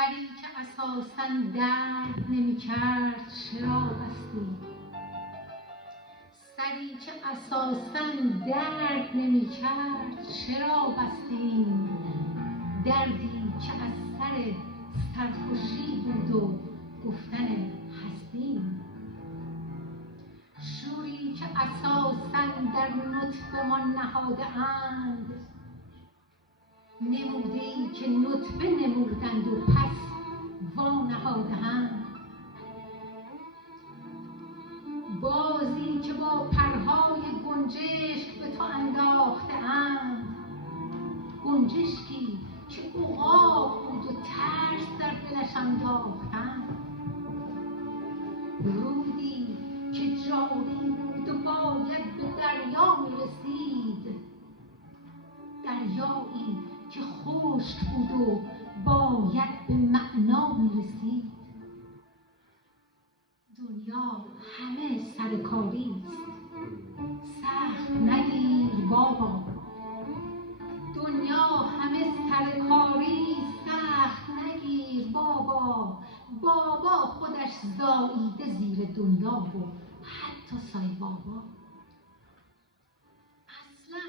سری که اساساً درد نمی کرد چرا بستی؟ سری که اساساً درد نمی کرد چرا بستیم؟ دردی که از سر سرخوشی بود و گفتن هستیم. شوری که اساساً در نطفمان نهاده اند، نموده‌ای که نطفه نمودند و پس وانهاده‌اند. بازی که با پرهای گنجشک به تو انداخته اند، گنجشکی که عقاب بود و ترس در دلش انداختند. رودی که جاری بود و باید به دریا می‌رسید، دریایی که خشک بود و باید به معنا می‌رسید. دنیا همه سرکاری است، سخت نگیر بابا. دنیا همه سرکاری، سخت نگیر بابا. بابا خودش زاییده زیر دنیا و حتی سای بابا. اصلا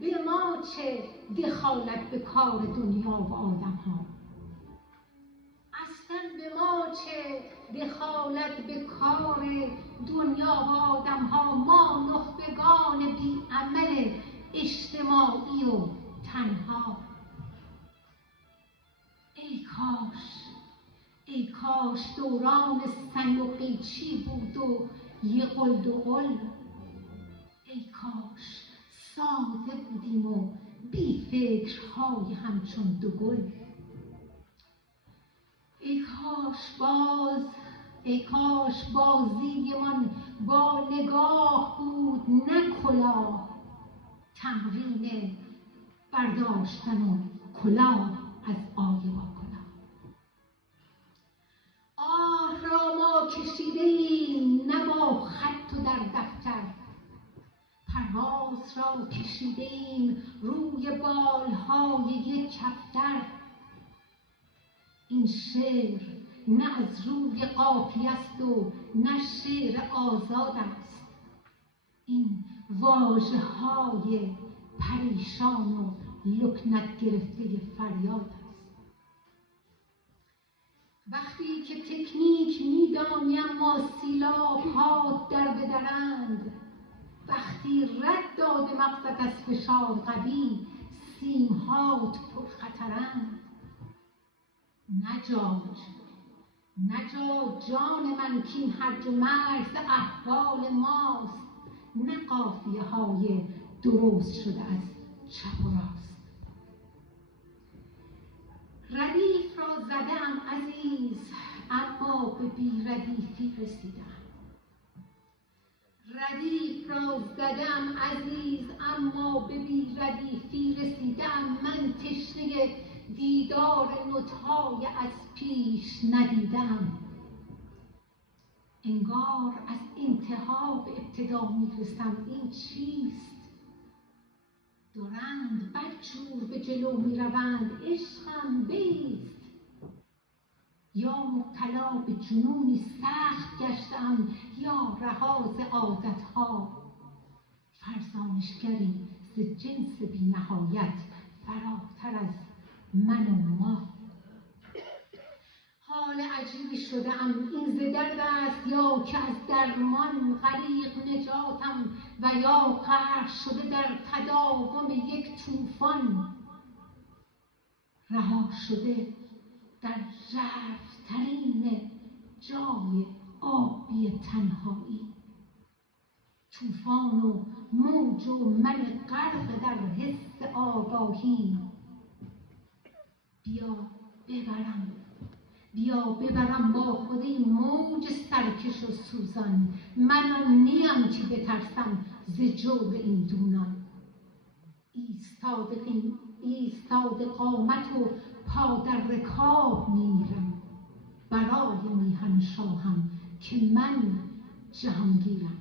به ما چه دخالت به کار دنیا و آدم ها؟ اصلا به ما چه دخالت به کار دنیا و آدم ها؟ ما نخبگان بی عمل اجتماعی و تنها. ای کاش دوران سنگ و قیچی بود و یه قل و قل. ای کاش ساده بودیم و بی فکرهای همچون دوگل. ای کاش بازیمان با نگاه بود نه کلاه، تمرین برداشتن و کلاه از آیه با کلاه. آه را ما کشیده ایم نه با خط و در دفتر، پرواز را کشیده ایم روی بالهای یک کفتر. این شعر نه از روی قافیه است و نه شعر آزاد است. این واژه‌های پریشان و لکنت گرفته فریاد است. وقتی که تکنیک می‌دانی اما سیلاب‌ها در بدرند، وقتی رد داده مغزت از فشار قوی، سیم‌هات پرخطرند. نجات جان من کین هرج و مرج احوال ماست، نه قافیه های درست شده از چپ و راست. ردیف را زدم عزیز اما به بی ردیفی رسیدم. ردیف را زدم عزیز اما به بی ردیفی رسیدم. من تشنه دیدار نطهای از پیش ندیدم. انگار از انتها به ابتدا میرسم. این چیست؟ دورند بدجور به جلو میروند. عشقم بیست. یا مبتلا به جنونی سخت گشتم یا رها ز عادتها. فرزانشگری ز جنس بی نهایت فراتر از من و ما. حال عجیبی شده‌ام، این ز درد است یا که از درمان غریق نجاتم و یا غرق شده در تداوم یک طوفان، رها شده در ژرف‌ترین جای آبی تنهایی. طوفان و موج و من غرق در حس آگاهی. بیا ببرم با خود این موج سرکش و سوزان. من آن نیم که بترسم ز جور این دونان. ایستاده قامت و پا در رکاب میرم، برای میهن شاهم که من جهانگیرم.